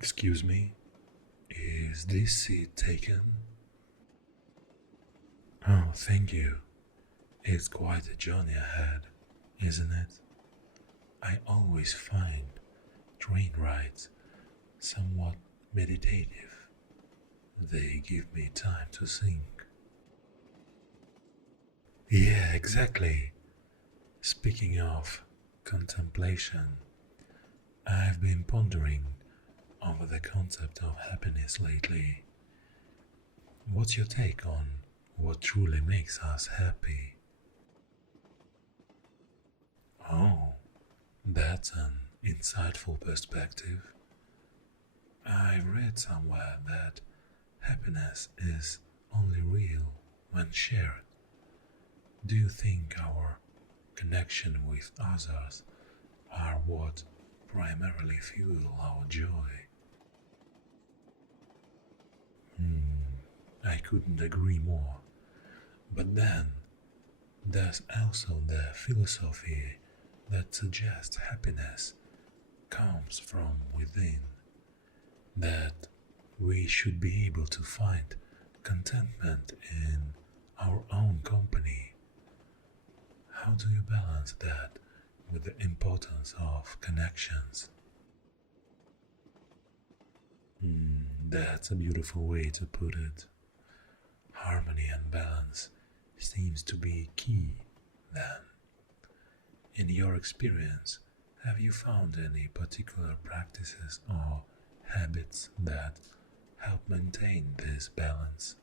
Excuse me, is this seat taken? Oh, thank you. It's quite a journey ahead, isn't it? I always find train rides somewhat meditative. They give me time to think. Yeah, exactly. Speaking of contemplation, I've been pondering over the concept of happiness lately. What's your take on what truly makes us happy? Oh, that's an insightful perspective. I read somewhere that happiness is only real when shared. Do you think our connection with others are what primarily fuel our joy? I couldn't agree more. But then there's also the philosophy that suggests happiness comes from within, that we should be able to find contentment in our own company. How do you balance that with the importance of connections? That's a beautiful way to put it. Harmony and balance seems to be key then. In your experience, have you found any particular practices or habits that help maintain this balance?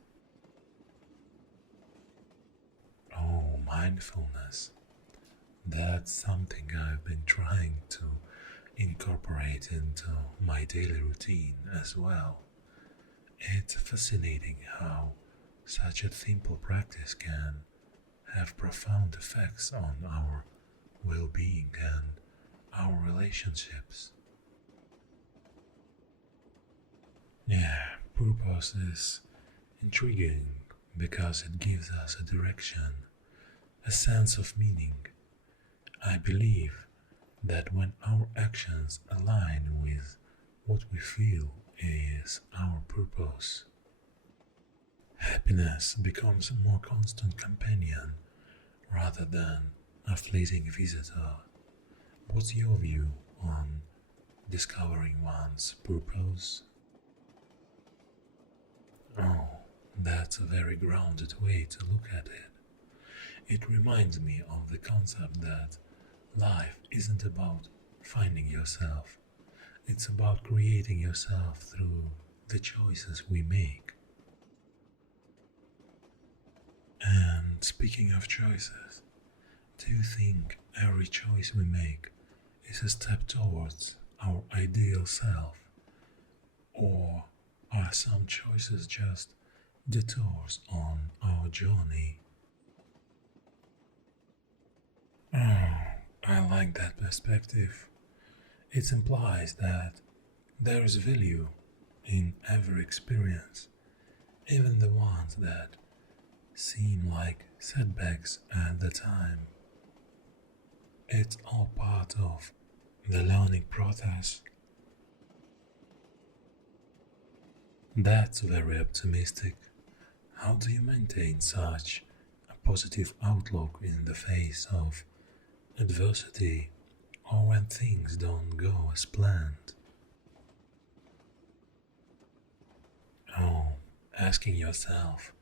Oh, mindfulness. That's something I've been trying to incorporate into my daily routine as well. It's fascinating how such a simple practice can have profound effects on our well being and our relationships. Yeah, purpose is intriguing because it gives us a direction, a sense of meaning. I believe that when our actions align with what we feel is our purpose, happiness becomes a more constant companion rather than a fleeting visitor. What's your view on discovering one's purpose? Oh, that's a very grounded way to look at it. It reminds me of the concept that life isn't about finding yourself, it's about creating yourself through the choices we make. And speaking of choices, do you think every choice we make is a step towards our ideal self? Or are some choices just detours on our journey? Oh, I like that perspective. It implies that there is value in every experience, even the ones that seem like setbacks at the time. It's all part of the learning process. That's very optimistic. How do you maintain such a positive outlook in the face of adversity or when things don't go as planned? Oh, asking yourself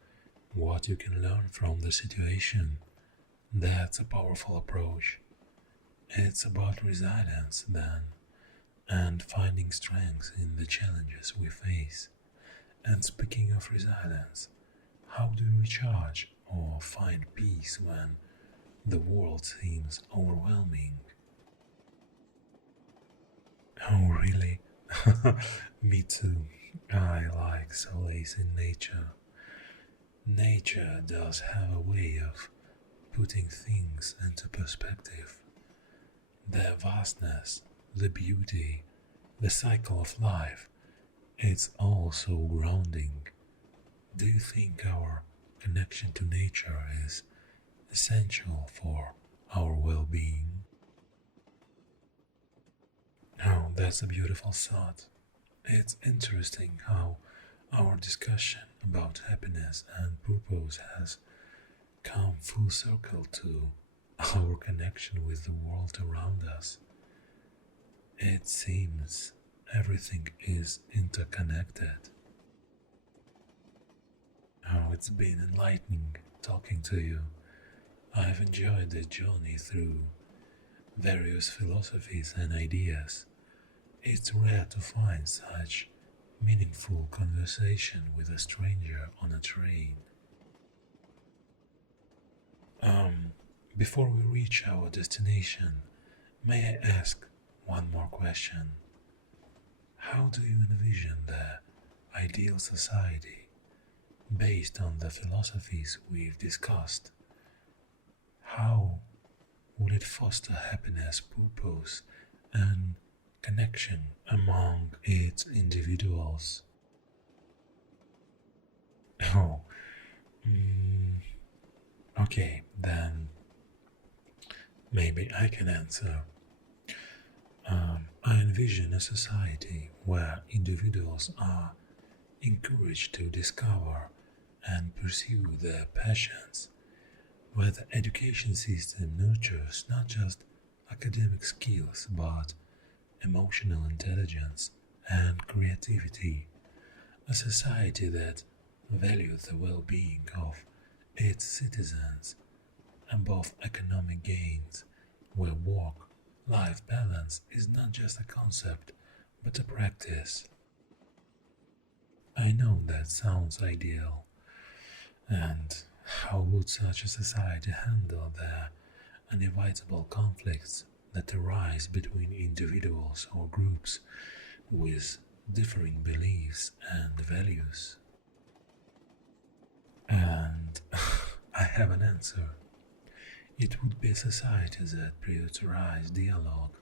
what you can learn from the situation, that's a powerful approach. It's about resilience then, and finding strength in the challenges we face. And speaking of resilience, how do you recharge or find peace when the world seems overwhelming? Oh, really? Me too. I like solace in nature. Nature does have a way of putting things into perspective. The vastness, the beauty, the cycle of life, it's all so grounding. Do you think our connection to nature is essential for our well being? Oh, that's a beautiful thought. It's interesting how our discussion about happiness and purpose has come full circle to our connection with the world around us. It seems everything is interconnected. Oh, it's been enlightening talking to you. I've enjoyed the journey through various philosophies and ideas. It's rare to find such meaningful conversation with a stranger on a train. Um, Before we reach our destination, may I ask one more question? How do you envision the ideal society based on the philosophies we've discussed? How would it foster happiness, purpose, and connection among its individuals? Oh, mm, okay, then maybe I can answer. I envision a society where individuals are encouraged to discover and pursue their passions, where the education system nurtures not just academic skills but emotional intelligence and creativity, a society that values the well being of its citizens above economic gains, where work life balance is not just a concept but a practice. I know that sounds ideal, and how would such a society handle the inevitable conflicts that arise between individuals or groups with differing beliefs and values? And I have an answer. It would be a society that prioritizes dialogue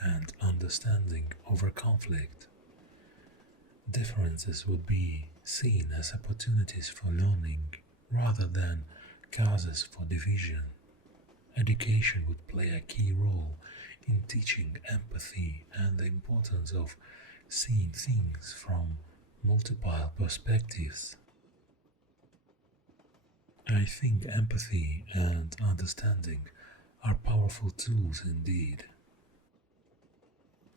and understanding over conflict. Differences would be seen as opportunities for learning rather than causes for division. Education would play a key role in teaching empathy and the importance of seeing things from multiple perspectives. I think empathy and understanding are powerful tools indeed,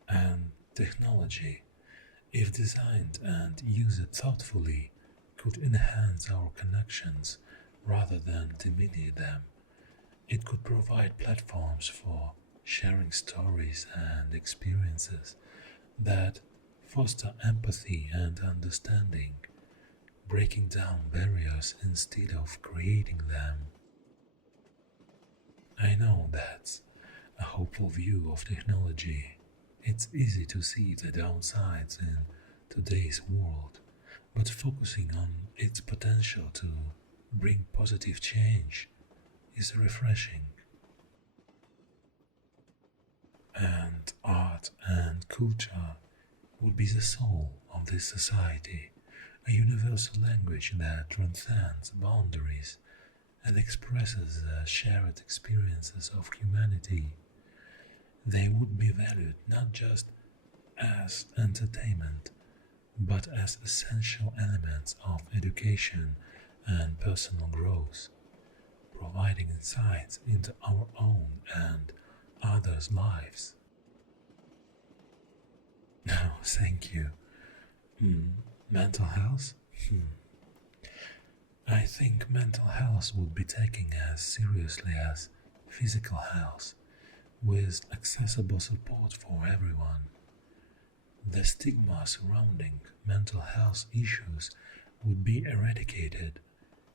and technology, if designed and used thoughtfully, could enhance our connections rather than diminish them. It could provide platforms for sharing stories and experiences that foster empathy and understanding, breaking down barriers instead of creating them. I know that's a hopeful view of technology. It's easy to see the downsides in today's world, but focusing on its potential to bring positive change is refreshing. And art and culture would be the soul of this society, a universal language that transcends boundaries and expresses the shared experiences of humanity. They would be valued not just as entertainment, but as essential elements of education and personal growth, providing insights into our own and others' lives. Oh, thank you. Mental health? I think mental health would be taken as seriously as physical health, with accessible support for everyone. The stigma surrounding mental health issues would be eradicated,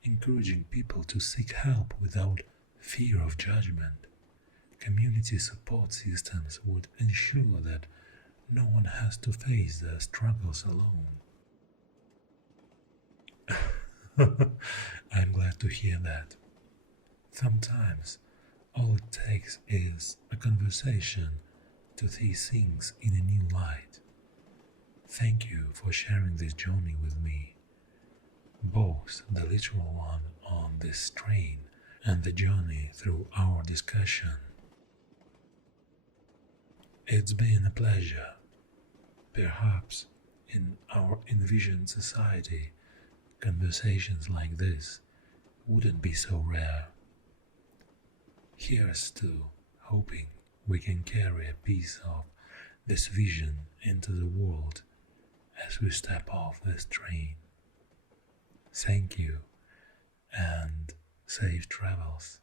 encouraging people to seek help without fear of judgment. Community support systems would ensure that no one has to face their struggles alone. I'm glad to hear that. Sometimes all it takes is a conversation to see things in a new light. Thank you for sharing this journey with me, both the literal one on this train and the journey through our discussion. It's been a pleasure. Perhaps In our envisioned society, conversations like this wouldn't be so rare. Here's to hoping we can carry a piece of this vision into the world as we step off this train. Thank you and safe travels.